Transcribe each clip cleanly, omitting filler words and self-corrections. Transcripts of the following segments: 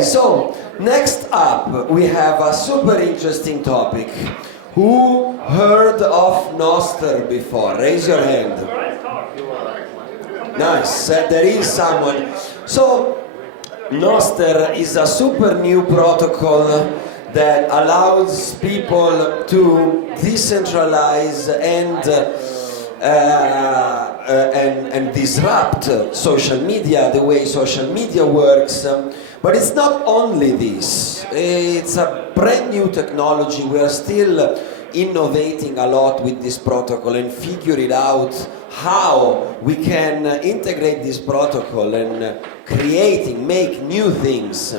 Okay, so next up we have a super interesting topic. Who heard of Noster before? Raise your hand. Nice, there is someone. So, Noster is a super new protocol that allows people to decentralize and disrupt social media, the way social media works. But it's not only this. It's a brand new technology. We are still innovating a lot with this protocol and figure it out how we can integrate this protocol and make new things.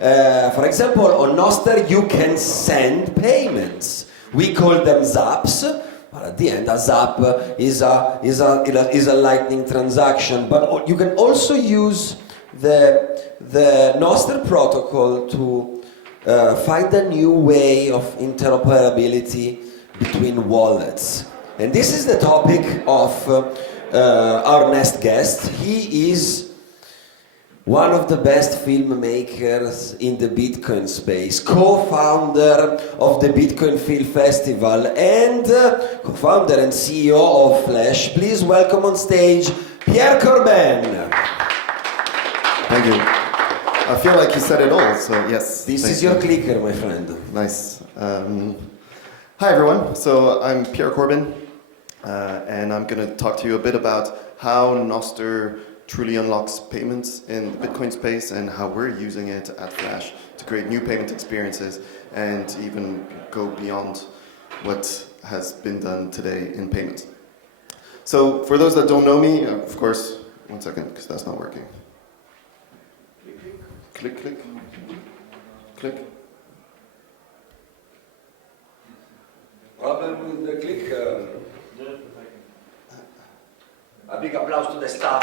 For example, on Noster you can send payments. We call them zaps, but at the end a zap is a lightning transaction. But you can also use the Noster protocol to find a new way of interoperability between wallets. And this is the topic of our next guest. He is one of the best filmmakers in the Bitcoin space, co-founder of the Bitcoin Film Festival, and co-founder and CEO of Flash. Please welcome on stage Pierre Corbin. Thank you. I feel like you said it all, so yes. This is your clicker, my friend. Nice. Hi everyone, so I'm Pierre Corbin, and I'm going to talk to you a bit about how Noster truly unlocks payments in the Bitcoin space and how we're using it at Flash to create new payment experiences and even go beyond what has been done today in payments. So for those that don't know me, of course, one second, because that's not working. Click, click, click. Problem with the clicker. A big applause to the staff.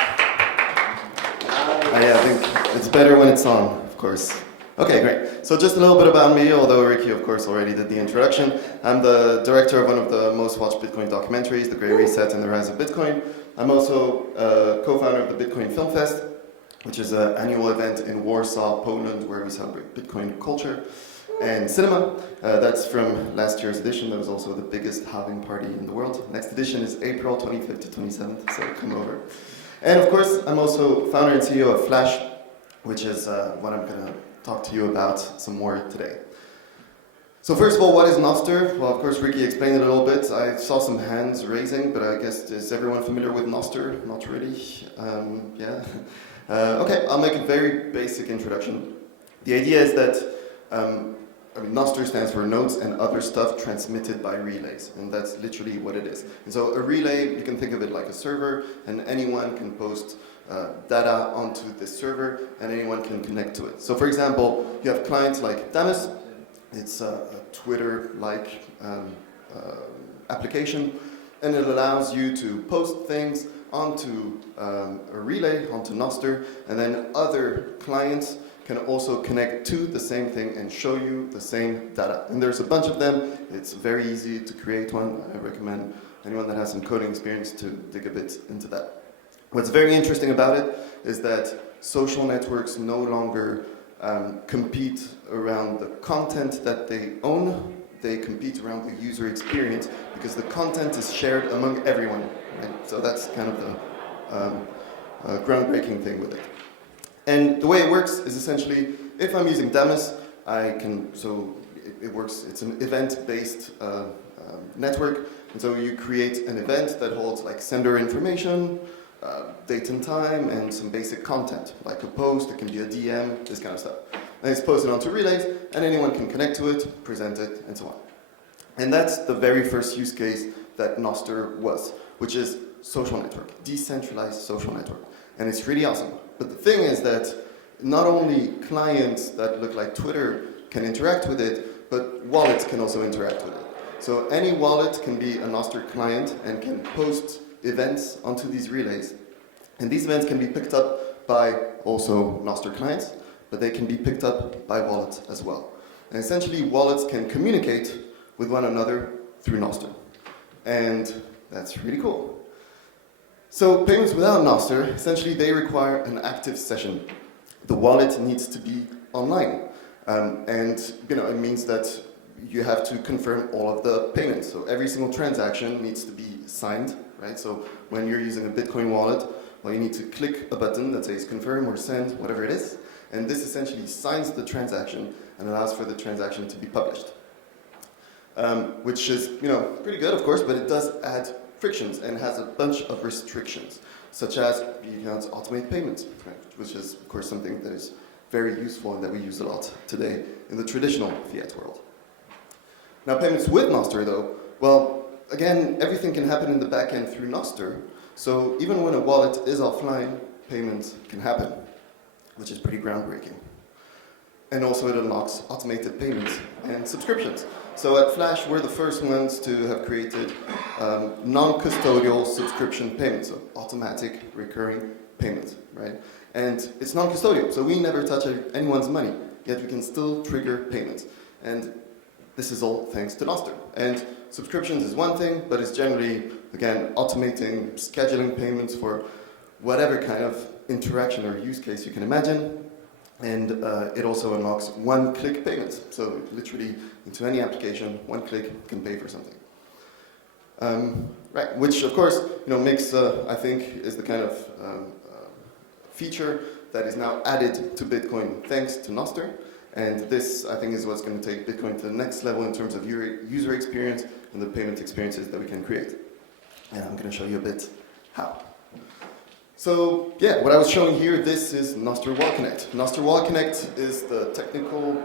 Yeah, I think it's better when it's on, of course. Okay, great. So just a little bit about me, although Ricky, of course, already did the introduction. I'm the director of one of the most watched Bitcoin documentaries, The Great Reset and the Rise of Bitcoin. I'm also co-founder of the Bitcoin Film Fest, which is an annual event in Warsaw, Poland, where we celebrate Bitcoin culture and cinema. That's from last year's edition. That was also the biggest halving party in the world. Next edition is April 25th to 27th, so come over. And of course, I'm also founder and CEO of Flash, which is what I'm going to talk to you about some more today. So first of all, what is Noster? Well, of course, Ricky explained it a little bit. I saw some hands raising, but I guess, is everyone familiar with Noster? Not really. Yeah. Okay, I'll make a very basic introduction. The idea is that Noster stands for nodes and other stuff transmitted by relays, and that's literally what it is. And so a relay, you can think of it like a server, and anyone can post data onto this server, and anyone can connect to it. So for example, you have clients like Damus. It's a Twitter-like application, and it allows you to post things onto a relay, onto Noster, and then other clients can also connect to the same thing and show you the same data. And there's a bunch of them. It's very easy to create one. I recommend anyone that has some coding experience to dig a bit into that. What's very interesting about it is that social networks no longer compete around the content that they own. They compete around the user experience because the content is shared among everyone. Right? So that's kind of the groundbreaking thing with it. And the way it works is essentially, if I'm using Damus, I can, so it works, it's an event-based network, and so you create an event that holds like sender information, date and time, and some basic content, like a post, it can be a DM, this kind of stuff. And it's posted onto relays, and anyone can connect to it, present it, and so on. And that's the very first use case that Noster was, which is social network, decentralized social network. And it's really awesome. But the thing is that not only clients that look like Twitter can interact with it, but wallets can also interact with it. So any wallet can be a Noster client and can post events onto these relays. And these events can be picked up by also Noster clients, but they can be picked up by wallets as well. And essentially, wallets can communicate with one another through Noster. And that's really cool. So payments without Noster, essentially they require an active session. The wallet needs to be online. And it means that you have to confirm all of the payments. So every single transaction needs to be signed, right? So when you're using a Bitcoin wallet, well, you need to click a button that says confirm or send, whatever it is. And this essentially signs the transaction and allows for the transaction to be published. Which is, pretty good, of course, but it does add frictions and has a bunch of restrictions, such as you can't automate payments, right? Which is, of course, something that is very useful and that we use a lot today in the traditional fiat world. Now, payments with Nostr, though, well, again, everything can happen in the back end through Nostr. So even when a wallet is offline, payments can happen, which is pretty groundbreaking. And also it unlocks automated payments and subscriptions. So at Flash, we're the first ones to have created non-custodial subscription payments, so automatic recurring payments, right? And it's non-custodial, so we never touch anyone's money, yet we can still trigger payments. And this is all thanks to Nostr. And subscriptions is one thing, but it's generally, again, automating, scheduling payments for whatever kind of interaction or use case you can imagine. And it also unlocks one-click payments. So literally, into any application, one click can pay for something. Right, which of course, makes, I think, is the kind of feature that is now added to Bitcoin thanks to Nostr. And this, I think, is what's going to take Bitcoin to the next level in terms of user experience and the payment experiences that we can create. And I'm going to show you a bit how. So, yeah, what I was showing here, this is Nostr Wall Connect. Nostr Wall Connect is the technical,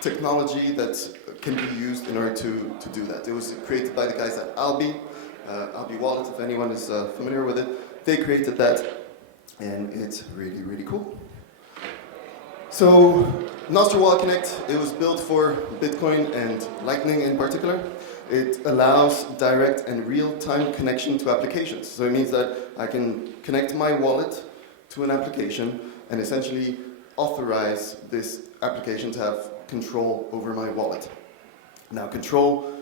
technology that can be used in order to do that. It was created by the guys at Albi Wallet, if anyone is familiar with it. They created that, and it's really, really cool. So, Nostr Wall Connect, it was built for Bitcoin and Lightning in particular. It allows direct and real-time connection to applications. So it means that I can connect my wallet to an application and essentially authorize this application to have control over my wallet. Now, control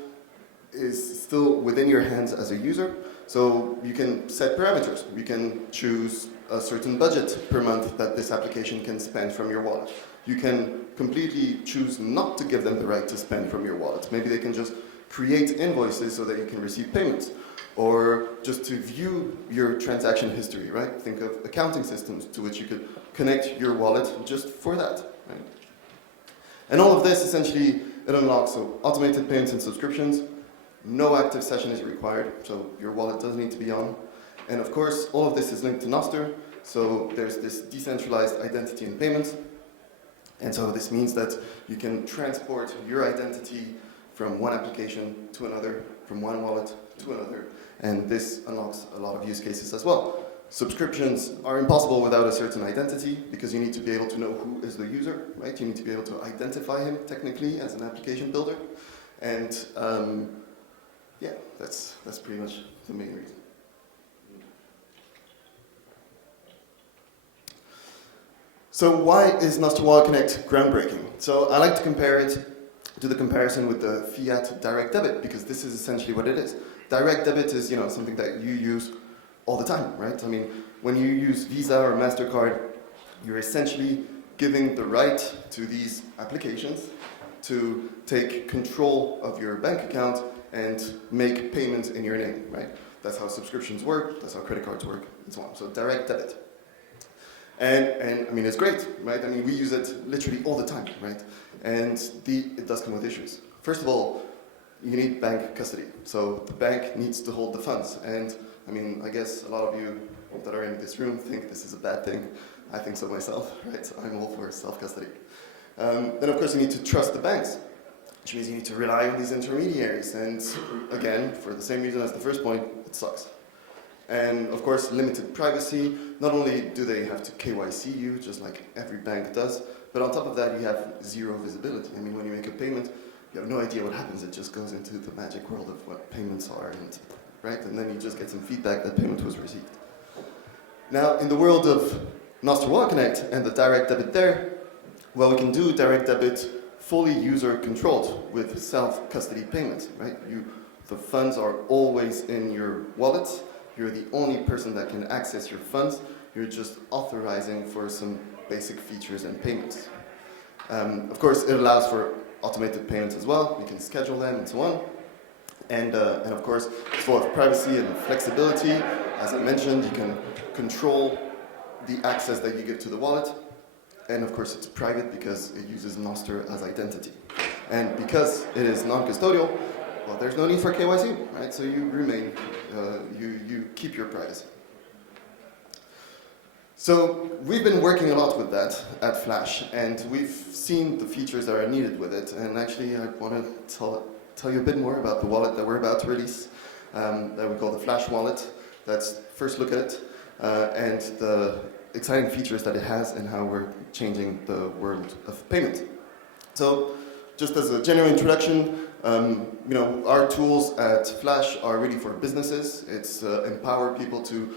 is still within your hands as a user, so you can set parameters. You can choose a certain budget per month that this application can spend from your wallet. You can completely choose not to give them the right to spend from your wallet. Maybe they can just create invoices so that you can receive payments, or just to view your transaction history, right? Think of accounting systems to which you could connect your wallet just for that, right? And all of this, essentially, it unlocks so automated payments and subscriptions. No active session is required, so your wallet doesn't need to be on. And of course, all of this is linked to Nostr, so there's this decentralized identity and payments. And so this means that you can transport your identity from one application to another, from one wallet to another. And this unlocks a lot of use cases as well. Subscriptions are impossible without a certain identity because you need to be able to know who is the user, right? You need to be able to identify him technically as an application builder. And yeah, that's pretty much the main reason. So why is Nostr Wall Connect groundbreaking? So I like to compare it to the comparison with the fiat direct debit, because this is essentially what it is. Direct debit is, something that you use all the time, right? I mean, when you use Visa or MasterCard, you're essentially giving the right to these applications to take control of your bank account and make payments in your name, right? That's how subscriptions work, that's how credit cards work, and so on. So direct debit. And I mean, it's great, right? I mean, we use it literally all the time, right? And it does come with issues. First of all, you need bank custody. So the bank needs to hold the funds. And I mean, I guess a lot of you that are in this room think this is a bad thing. I think so myself, right? So I'm all for self-custody. Then of course you need to trust the banks, which means you need to rely on these intermediaries. And again, for the same reason as the first point, it sucks. And of course, limited privacy. Not only do they have to KYC you, just like every bank does, but on top of that, you have zero visibility. I mean, when you make a payment, you have no idea what happens. It just goes into the magic world of what payments are, and right? And then you just get some feedback that payment was received. Now, in the world of Nostr Wall Connect and the direct debit there, well, we can do direct debit fully user-controlled with self-custody payments, right? The funds are always in your wallet. You're the only person that can access your funds. You're just authorizing for some basic features and payments. Of course, it allows for automated payments as well. You can schedule them and so on. And of course, it's full of privacy and flexibility. As I mentioned, you can control the access that you give to the wallet. And of course, it's private because it uses Noster as identity. And because it is non-custodial, well, there's no need for KYC, right? So you remain, you keep your privacy. So we've been working a lot with that at Flash, and we've seen the features that are needed with it. And actually, I want to tell you a bit more about the wallet that we're about to release, that we call the Flash wallet. Let's first look at it, and the exciting features that it has and how we're changing the world of payment. So just as a general introduction, our tools at Flash are really for businesses. It's empower people to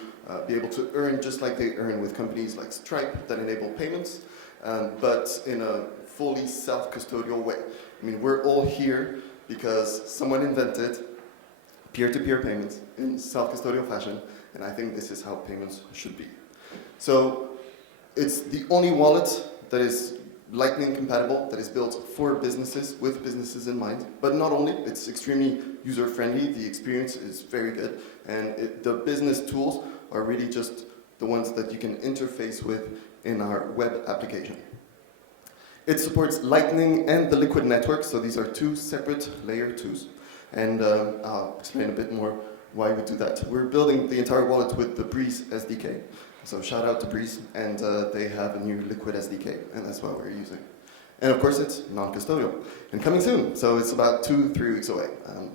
be able to earn just like they earn with companies like Stripe that enable payments, but in a fully self-custodial way. I mean, we're all here because someone invented peer-to-peer payments in self-custodial fashion, and I think this is how payments should be. So it's the only wallet that is Lightning compatible, that is built for businesses, with businesses in mind. But not only, it's extremely user-friendly, the experience is very good, and the business tools are really just the ones that you can interface with in our web application. It supports Lightning and the Liquid network, so these are two separate layer 2s. And I'll explain a bit more why we do that. We're building the entire wallet with the Breeze SDK. So shout out to Breeze, and they have a new Liquid SDK, and that's what we're using. And of course, it's non-custodial and coming soon. So it's about 2-3 weeks away.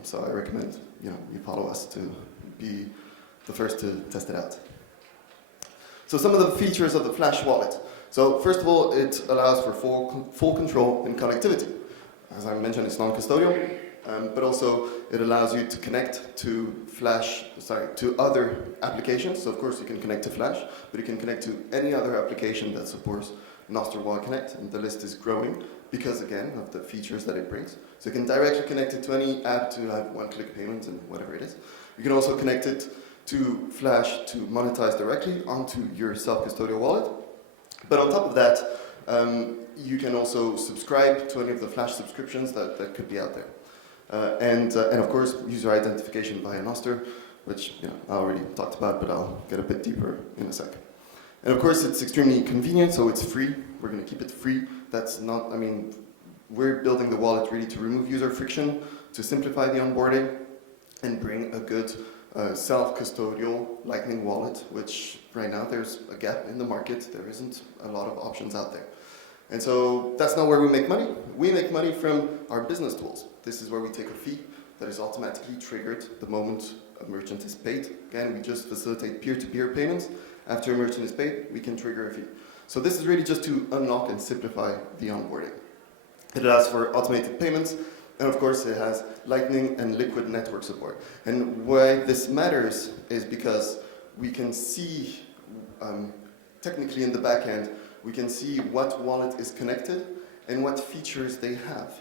So I recommend you follow us to be the first to test it out. So some of the features of the Flash wallet. So first of all, it allows for full control and connectivity. As I mentioned, it's non-custodial. But also it allows you to connect to to other applications. So of course you can connect to Flash, but you can connect to any other application that supports Noster Wallet Connect, and the list is growing because again of the features that it brings. So you can directly connect it to any app to have one-click payments and whatever it is. You can also connect it to Flash to monetize directly onto your self-custodial wallet. But on top of that, you can also subscribe to any of the Flash subscriptions that could be out there. And of course, user identification via Noster, which I already talked about, but I'll get a bit deeper in a sec. And of course, it's extremely convenient, so it's free. We're going to keep it free. That's not, we're building the wallet really to remove user friction, to simplify the onboarding, and bring a good self-custodial Lightning wallet, which right now there's a gap in the market. There isn't a lot of options out there. And so that's not where we make money. We make money from our business tools. This is where we take a fee that is automatically triggered the moment a merchant is paid. Again, we just facilitate peer-to-peer payments. After a merchant is paid, we can trigger a fee. So this is really just to unlock and simplify the onboarding. It allows for automated payments, and of course it has Lightning and Liquid network support. And why this matters is because we can see, technically in the back end, we can see what wallet is connected and what features they have,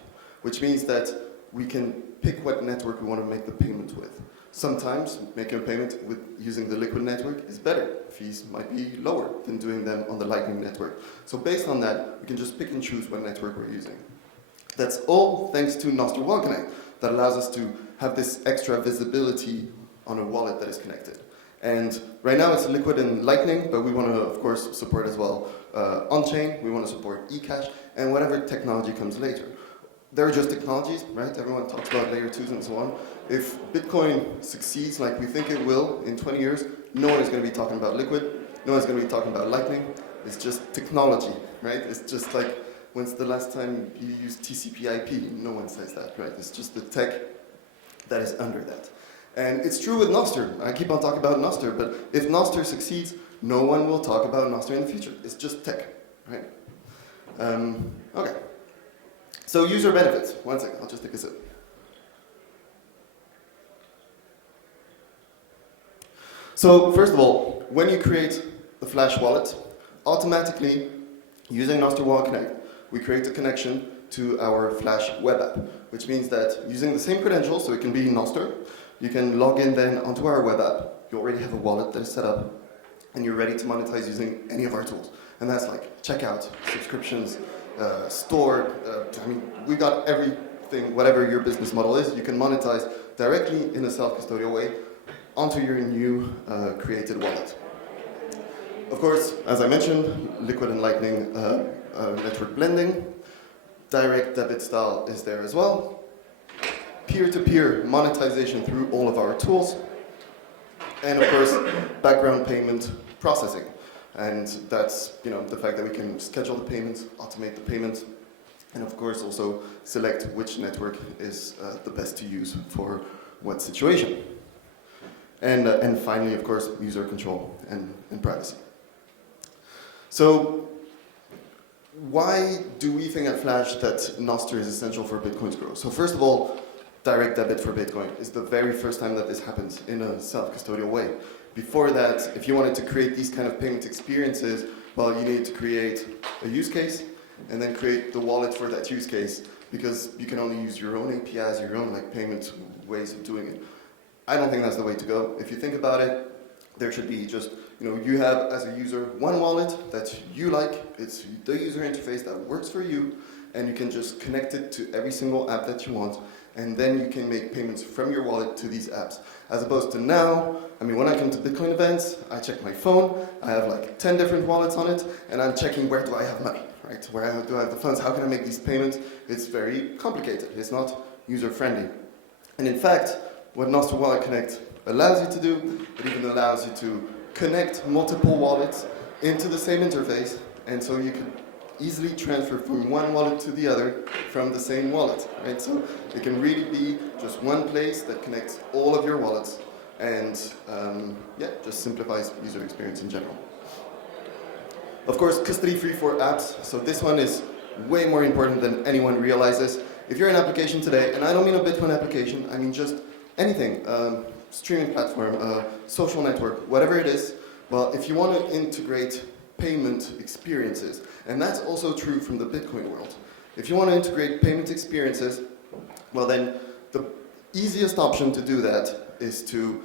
which means that we can pick what network we want to make the payment with. Sometimes making a payment with using the Liquid network is better. Fees might be lower than doing them on the Lightning network. So based on that, we can just pick and choose what network we're using. That's all thanks to Noster Wallet Connect that allows us to have this extra visibility on a wallet that is connected. And right now it's Liquid and Lightning, but we want to, of course, support as well on-chain. We want to support eCash and whatever technology comes later. They're just technologies, right? Everyone talks about layer 2s and so on. If Bitcoin succeeds like we think it will in 20 years, no one is going to be talking about Liquid. No one's going to be talking about Lightning. It's just technology, right? It's just like, when's the last time you used TCP/IP? No one says that, right? It's just the tech that is under that. And it's true with Noster. I keep on talking about Noster, but if Noster succeeds, no one will talk about Noster in the future. It's just tech, right? Okay. So user benefits. One second, I'll just take a sip. So first of all, when you create the Flash wallet, automatically, using Noster Wallet Connect, we create a connection to our Flash web app, which means that using the same credentials, so it can be Noster, you can log in then onto our web app. You already have a wallet that is set up, and you're ready to monetize using any of our tools. And that's like checkout, subscriptions, store. I mean, we got everything, whatever your business model is, you can monetize directly in a self-custodial way onto your new created wallet. Of course, as I mentioned, Liquid and Lightning network blending, direct debit style is there as well, peer-to-peer monetization through all of our tools, and of course, background payment processing. And that's the fact that we can schedule the payments, automate the payments, and of course also select which network is the best to use for what situation. And finally, of course, user control and privacy. So why do we think at Flash that Nostr is essential for Bitcoin's growth? So first of all, direct debit for Bitcoin is the very first time that this happens in a self-custodial way. Before that, if you wanted to create these kind of payment experiences, well, you need to create a use case and then create the wallet for that use case, because you can only use your own APIs, your own payment ways of doing it. I don't think that's the way to go. If you think about it, there should be just, you have as a user one wallet that you like, it's the user interface that works for you, and you can just connect it to every single app that you want, and then you can make payments from your wallet to these apps. As opposed to now, when I come to Bitcoin events, I check my phone, I have 10 different wallets on it, and I'm checking where do I have money, right? Where do I have the funds? How can I make these payments? It's very complicated. It's not user-friendly. And in fact, what Nostr Wallet Connect allows you to do, it even allows you to connect multiple wallets into the same interface, and so you can easily transfer from one wallet to the other from the same wallet, right? So it can really be just one place that connects all of your wallets, and just simplifies user experience in general. Of course, custody-free for apps. So this one is way more important than anyone realizes. If you're an application today, and I don't mean a Bitcoin application, I mean just anything, streaming platform, social network, whatever it is, well, if you want to integrate payment experiences, and that's also true from the Bitcoin world. If you want to integrate payment experiences, well then the easiest option to do that is to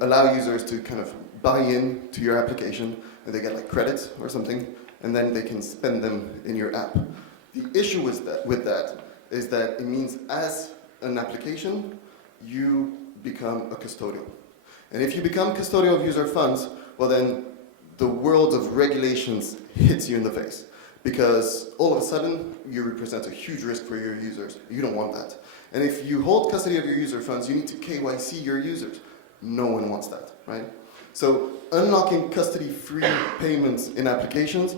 allow users to kind of buy in to your application, and they get credits or something, and then they can spend them in your app. The issue with that is that it means as an application, you become a custodial. And if you become custodial of user funds, well then the world of regulations hits you in the face, because all of a sudden you represent a huge risk for your users. You don't want that. And if you hold custody of your user funds, you need to KYC your users. No one wants that, right? So unlocking custody-free payments in applications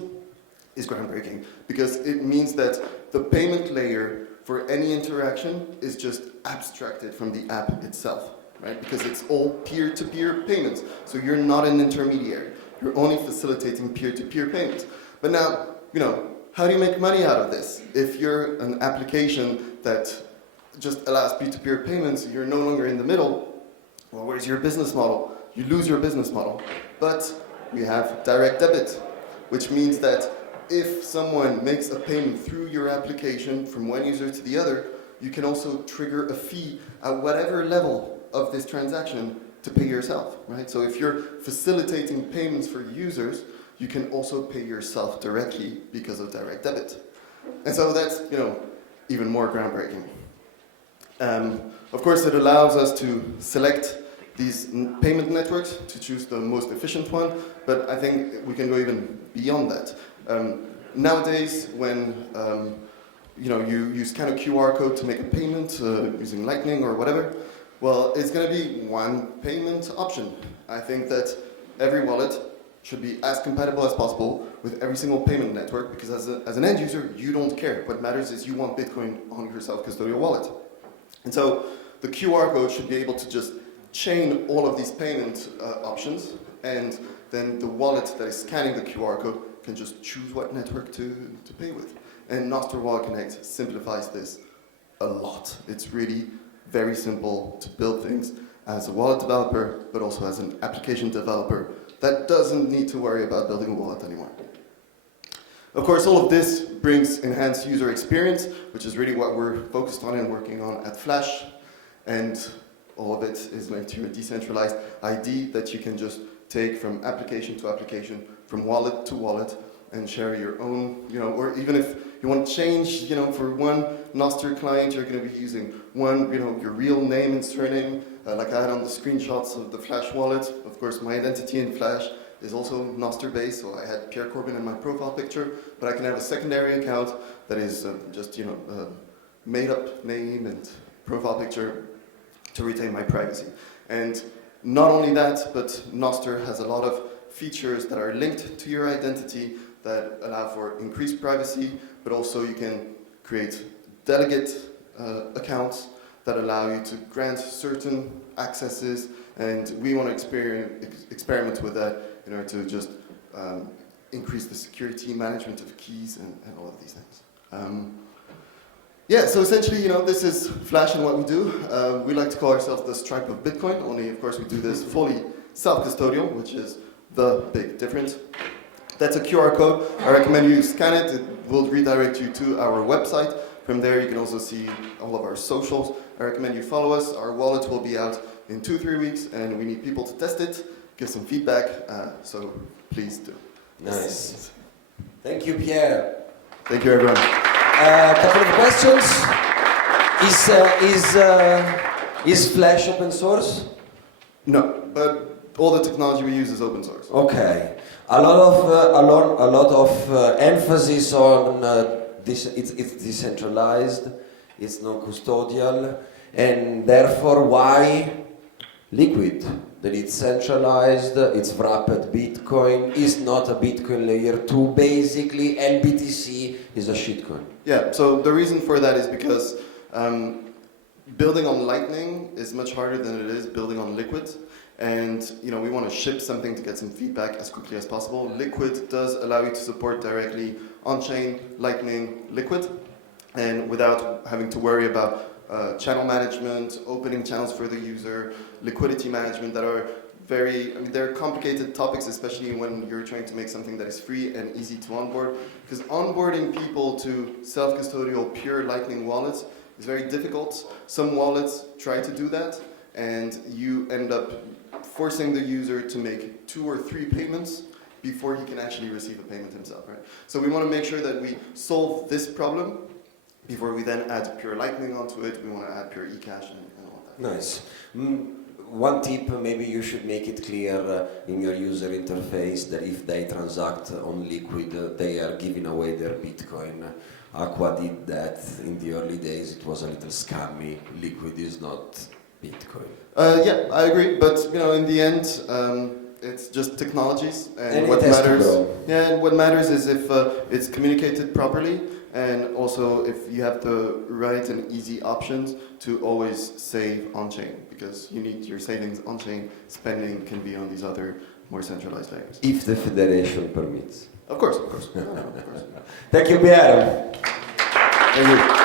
is groundbreaking, because it means that the payment layer for any interaction is just abstracted from the app itself, right? Because it's all peer-to-peer payments. So you're not an intermediary. You're only facilitating peer-to-peer payments. But now, how do you make money out of this? If you're an application that just allows peer-to-peer payments, you're no longer in the middle. Well, where's your business model? You lose your business model. But we have direct debit, which means that if someone makes a payment through your application from one user to the other, you can also trigger a fee at whatever level of this transaction to pay yourself, right? So if you're facilitating payments for users, you can also pay yourself directly because of direct debit. And so that's, even more groundbreaking. Of course, it allows us to select these payment networks to choose the most efficient one, but I think we can go even beyond that. Nowadays, when you scan a QR code to make a payment using Lightning or whatever, well, it's going to be one payment option. I think that every wallet should be as compatible as possible with every single payment network, because as an end user, you don't care. What matters is you want Bitcoin on your self-custodial wallet. And so the QR code should be able to just chain all of these payment options, and then the wallet that is scanning the QR code can just choose what network to pay with. And Nostr Wallet Connect simplifies this a lot. It's really very simple to build things as a wallet developer, but also as an application developer that doesn't need to worry about building a wallet anymore. Of course, all of this brings enhanced user experience, which is really what we're focused on and working on at Flash. And all of it is linked to a decentralized ID that you can just take from application to application, from wallet to wallet, and share your own, or even if you want to change, for one Nostr client, you're going to be using one, your real name and surname, like I had on the screenshots of the Flash wallet. Of course, my identity in Flash is also Nostr based, so I had Pierre Corbin in my profile picture, but I can have a secondary account that is just, made up name and profile picture to retain my privacy. And not only that, but Nostr has a lot of features that are linked to your identity that allow for increased privacy, but also you can create delegate accounts that allow you to grant certain accesses, and we want to experiment with that in order to just increase the security management of keys and all of these things. Yeah, so essentially, this is Flash and what we do. We like to call ourselves the Stripe of Bitcoin, only of course we do this fully self-custodial, which is the big difference. That's a QR code. I recommend you scan it. It will redirect you to our website. From there, you can also see all of our socials. I recommend you follow us. Our wallet will be out in 2-3 weeks, and we need people to test it, give some feedback, so please do. Nice. Thank you, Pierre. Thank you, everyone. A couple of questions. Is Flash open source? No, but all the technology we use is open source. Okay. A lot of emphasis on this. It's decentralized. It's non-custodial, and therefore, why Liquid? That it's centralized. It's wrapped Bitcoin. Is not a Bitcoin layer 2. Basically, LBTC is a shitcoin. Yeah. So the reason for that is because building on Lightning is much harder than it is building on Liquid. And we want to ship something to get some feedback as quickly as possible. Liquid does allow you to support directly on-chain, Lightning, Liquid, and without having to worry about channel management, opening channels for the user, liquidity management that are they're complicated topics, especially when you're trying to make something that is free and easy to onboard. Because onboarding people to self-custodial pure Lightning wallets is very difficult. Some wallets try to do that, and you end up forcing the user to make 2 or 3 payments before he can actually receive a payment himself, right? So we want to make sure that we solve this problem before we then add pure Lightning onto it. We want to add pure eCash and all that. Nice. One tip, maybe you should make it clear in your user interface that if they transact on Liquid, they are giving away their Bitcoin. Aqua did that in the early days. It was a little scammy. Liquid is not Bitcoin. Yeah, I agree. But in the end, it's just technologies, and what matters. Yeah, and what matters is if it's communicated properly, and also if you have the right and easy options to always save on-chain, because you need your savings on-chain. Spending can be on these other more centralized layers. If the federation permits. Of course, of course. No, of course. Thank you, Pierre. Thank you.